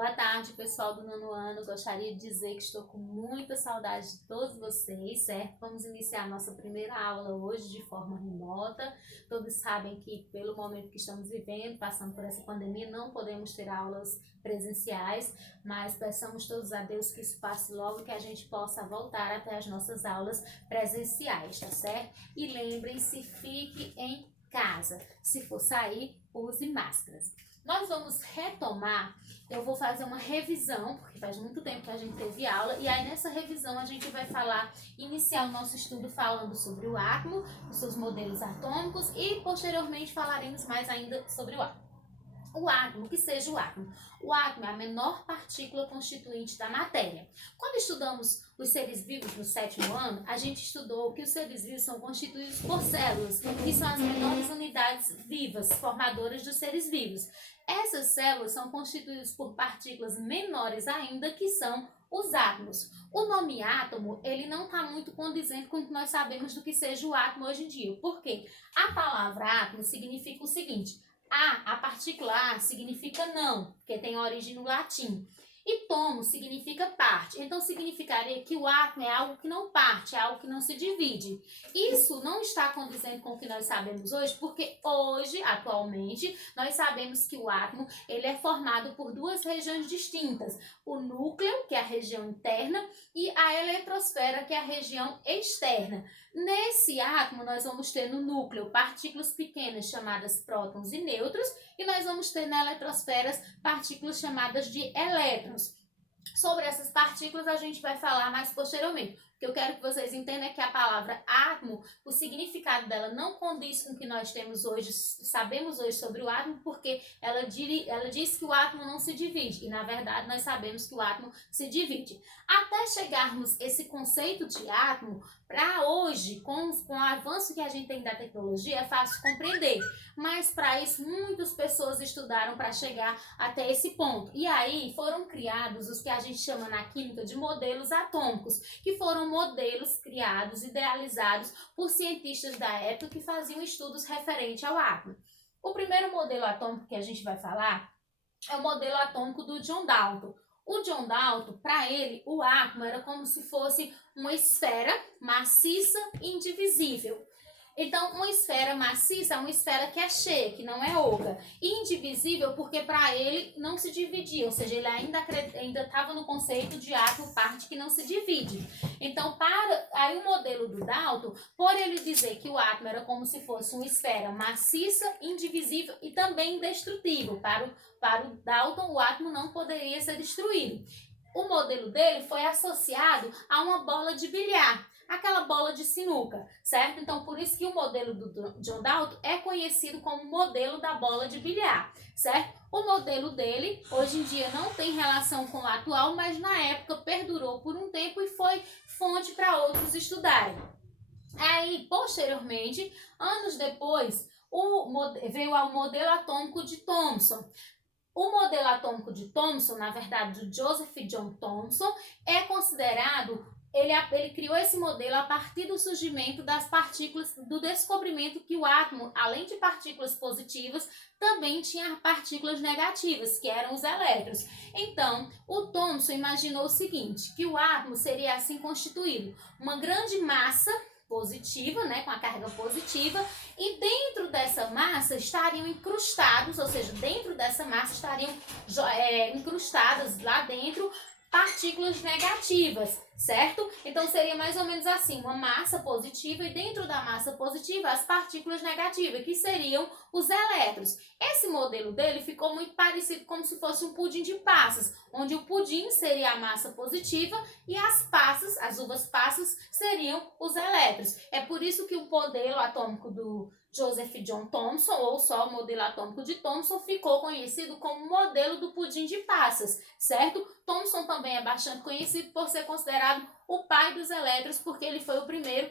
Boa tarde, pessoal do nono ano. Gostaria de dizer que estou com muita saudade de todos vocês, certo? Vamos iniciar a nossa primeira aula hoje de forma remota. Todos sabem que, pelo momento que estamos vivendo, passando por essa pandemia, não podemos ter aulas presenciais, mas peçamos todos a Deus que isso passe logo, que a gente possa voltar até as nossas aulas presenciais, tá certo? E lembrem-se, fique em casa. Se for sair, use máscaras. Nós vamos retomar, eu vou fazer uma revisão, porque faz muito tempo que a gente teve aula, e aí nessa revisão a gente vai iniciar o nosso estudo falando sobre o átomo, os seus modelos atômicos, e posteriormente falaremos mais ainda sobre o átomo. O átomo, que seja o átomo. O átomo é a menor partícula constituinte da matéria. Quando estudamos os seres vivos no 7º ano, a gente estudou que os seres vivos são constituídos por células, que são as menores unidades vivas, formadoras dos seres vivos. Essas células são constituídas por partículas menores ainda, que são os átomos. O nome átomo, ele não está muito condizente com o que nós sabemos do que seja o átomo hoje em dia. Por quê? A palavra átomo significa o seguinte: a partícula A significa não, porque tem origem no latim. E tomo significa parte. Então, significaria que o átomo é algo que não parte, é algo que não se divide. Isso não está condizente com o que nós sabemos hoje, porque hoje, atualmente, nós sabemos que o átomo ele é formado por duas regiões distintas. O núcleo, que é a região interna, e a eletrosfera, que é a região externa. Nesse átomo, nós vamos ter no núcleo partículas pequenas chamadas prótons e nêutrons, e nós vamos ter na eletrosfera partículas chamadas de elétrons. Sobre essas partículas a gente vai falar mais posteriormente. O que eu quero que vocês entendam é que a palavra átomo, o significado dela não condiz com o que nós temos hoje, sabemos hoje sobre o átomo, porque ela diz que o átomo não se divide, e na verdade nós sabemos que o átomo se divide. Até chegarmos esse conceito de átomo, para hoje, com o avanço que a gente tem da tecnologia, é fácil compreender, mas para isso muitas pessoas estudaram para chegar até esse ponto. E aí foram criados os que a gente chama na química de modelos atômicos, que foram modelos criados, idealizados por cientistas da época que faziam estudos referentes ao átomo. O primeiro modelo atômico que a gente vai falar é o modelo atômico do John Dalton. O John Dalton, para ele, o átomo era como se fosse uma esfera maciça e indivisível. Então, uma esfera maciça é uma esfera que é cheia, que não é oca. E indivisível porque para ele não se dividia, ou seja, ele ainda estava no conceito de átomo parte que não se divide. Então, aí o modelo do Dalton, por ele dizer que o átomo era como se fosse uma esfera maciça, indivisível e também indestrutível. Para o Dalton, o átomo não poderia ser destruído. O modelo dele foi associado a uma bola de bilhar, aquela bola de sinuca, certo? Então, por isso que o modelo do John Dalton é conhecido como modelo da bola de bilhar, certo? O modelo dele, hoje em dia, não tem relação com o atual, mas na época perdurou por um tempo e foi fonte para outros estudarem. Aí, posteriormente, anos depois, veio o modelo atômico de Thomson. O modelo atômico de Thomson, na verdade, do Joseph John Thomson, é considerado, ele criou esse modelo a partir do surgimento das partículas, do descobrimento que o átomo, além de partículas positivas, também tinha partículas negativas, que eram os elétrons. Então, o Thomson imaginou o seguinte, que o átomo seria assim constituído, uma grande massa positiva, né, com a carga positiva, e dentro dessa massa estariam incrustados, ou seja, dentro dessa massa estariam incrustadas lá dentro partículas negativas, certo? Então seria mais ou menos assim, uma massa positiva e dentro da massa positiva as partículas negativas, que seriam os elétrons. Esse modelo dele ficou muito parecido como se fosse um pudim de passas, onde o pudim seria a massa positiva e as passas, as uvas passas, seriam os elétrons. É por isso que o modelo atômico do Joseph John Thomson, ou só o modelo atômico de Thomson, ficou conhecido como modelo do pudim de passas, certo? Thomson também é bastante conhecido por ser considerado o pai dos elétrons, porque ele foi o primeiro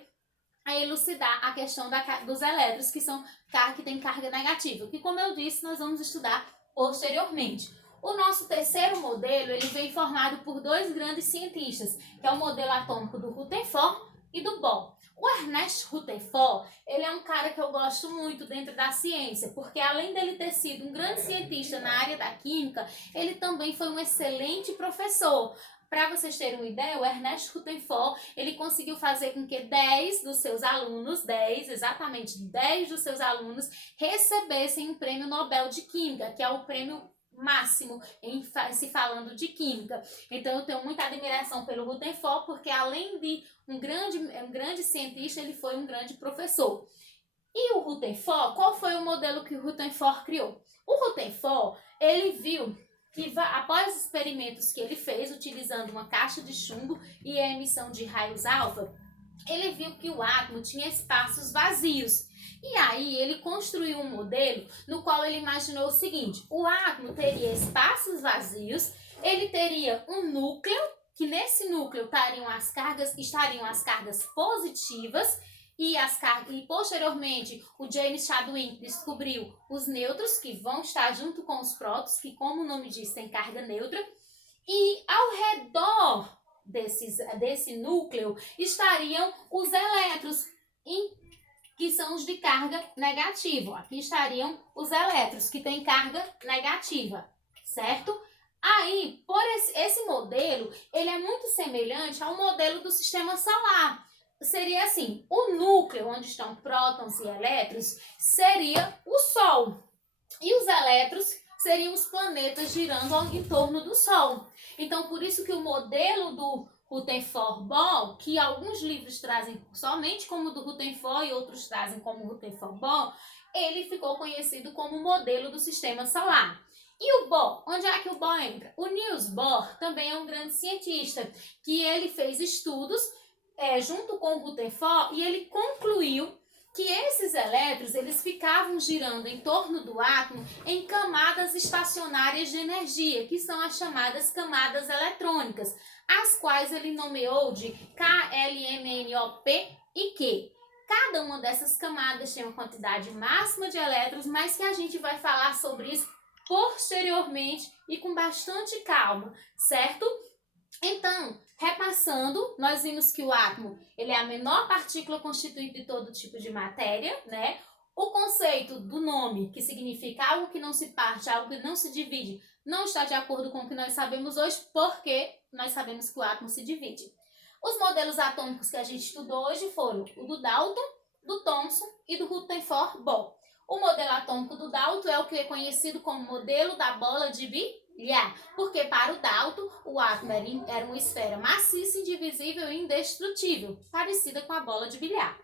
a elucidar a questão dos elétrons, que tem carga negativa, que, como eu disse, nós vamos estudar posteriormente. O nosso terceiro modelo, ele veio formado por dois grandes cientistas, que é o modelo atômico do Rutherford e do Bohr. O Ernest Rutherford, ele é um cara que eu gosto muito dentro da ciência, porque além dele ter sido um grande cientista na área da química, ele também foi um excelente professor. Para vocês terem uma ideia, o Ernest Rutherford, ele conseguiu fazer com que 10 dos seus alunos, 10, exatamente 10 dos seus alunos, recebessem um prêmio Nobel de Química, que é o prêmio máximo se falando de química. Então eu tenho muita admiração pelo Rutherford, porque além de um grande cientista, ele foi um grande professor. E o Rutherford, qual foi o modelo que o Rutherford criou? O Rutherford, ele viu que após os experimentos que ele fez utilizando uma caixa de chumbo e a emissão de raios alfa, ele viu que o átomo tinha espaços vazios. E aí ele construiu um modelo no qual ele imaginou o seguinte: o átomo teria espaços vazios, ele teria um núcleo, que nesse núcleo estariam as cargas positivas, e posteriormente o James Chadwick descobriu os nêutrons, que vão estar junto com os prótons, que, como o nome diz, tem carga neutra, e ao redor desse núcleo estariam os elétrons, que são os de carga negativa. Aqui estariam os elétrons, que têm carga negativa, certo? Aí, por esse modelo, ele é muito semelhante ao modelo do sistema solar. Seria assim: o núcleo onde estão prótons e elétrons seria o Sol, e os elétrons seriam os planetas girando em torno do Sol. Então, por isso que o modelo do Rutherford-Bohr, que alguns livros trazem somente como do Rutherford e outros trazem como Rutherford-Bohr, ele ficou conhecido como modelo do sistema solar. E o Bohr? Onde é que o Bohr entra? O Niels Bohr também é um grande cientista, que ele fez estudos junto com o Rutherford, e ele concluiu que esses elétrons eles ficavam girando em torno do átomo em camadas estacionárias de energia, que são as chamadas camadas eletrônicas, as quais ele nomeou de K, L, M, N, O, P e Q. Cada uma dessas camadas tem uma quantidade máxima de elétrons, mas que a gente vai falar sobre isso posteriormente e com bastante calma, certo? Então, repassando, nós vimos que o átomo ele é a menor partícula constituída de todo tipo de matéria, né? O conceito do nome, que significa algo que não se parte, algo que não se divide, não está de acordo com o que nós sabemos hoje, porque nós sabemos que o átomo se divide. Os modelos atômicos que a gente estudou hoje foram o do Dalton, do Thomson e do Rutherford-Bohr. O modelo atômico do Dalton é o que é conhecido como modelo da bola de bilhar, porque para o Dalton o átomo era uma esfera maciça, indivisível e indestrutível, parecida com a bola de bilhar.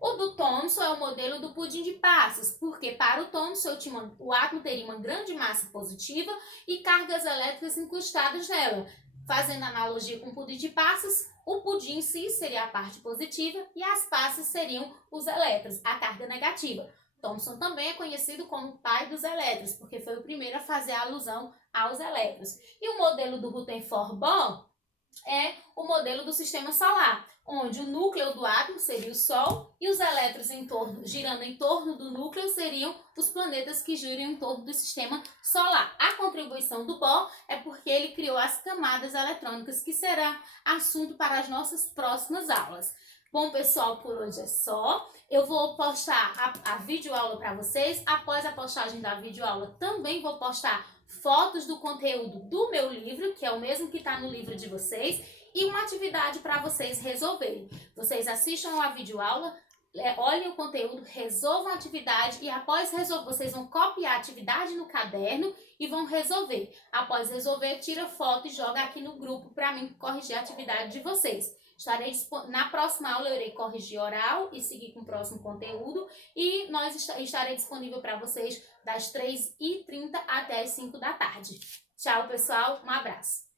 O do Thomson é o modelo do pudim de passas, porque para o Thomson o átomo teria uma grande massa positiva e cargas elétricas incrustadas nela. Fazendo analogia com o pudim de passas, o pudim em si seria a parte positiva e as passas seriam os elétrons, a carga negativa. Thomson também é conhecido como o pai dos elétrons, porque foi o primeiro a fazer alusão aos elétrons. E o modelo do Rutherford-Bohr é o modelo do sistema solar, onde o núcleo do átomo seria o Sol e os elétrons girando em torno do núcleo seriam os planetas que giram em torno do sistema solar. A contribuição do Bohr é porque ele criou as camadas eletrônicas, que será assunto para as nossas próximas aulas. Bom, pessoal, por hoje é só. Eu vou postar a videoaula para vocês. Após a postagem da videoaula, também vou postar fotos do conteúdo do meu livro, que é o mesmo que está no livro de vocês, e uma atividade para vocês resolverem. Vocês assistam a videoaula, olhem o conteúdo, resolvam a atividade e após resolver, vocês vão copiar a atividade no caderno e vão resolver. Após resolver, tira foto e joga aqui no grupo para mim corrigir a atividade de vocês. Na próxima aula eu irei corrigir oral e seguir com o próximo conteúdo e estarei disponível para vocês das 3h30 até as 5 da tarde. Tchau, pessoal. Um abraço.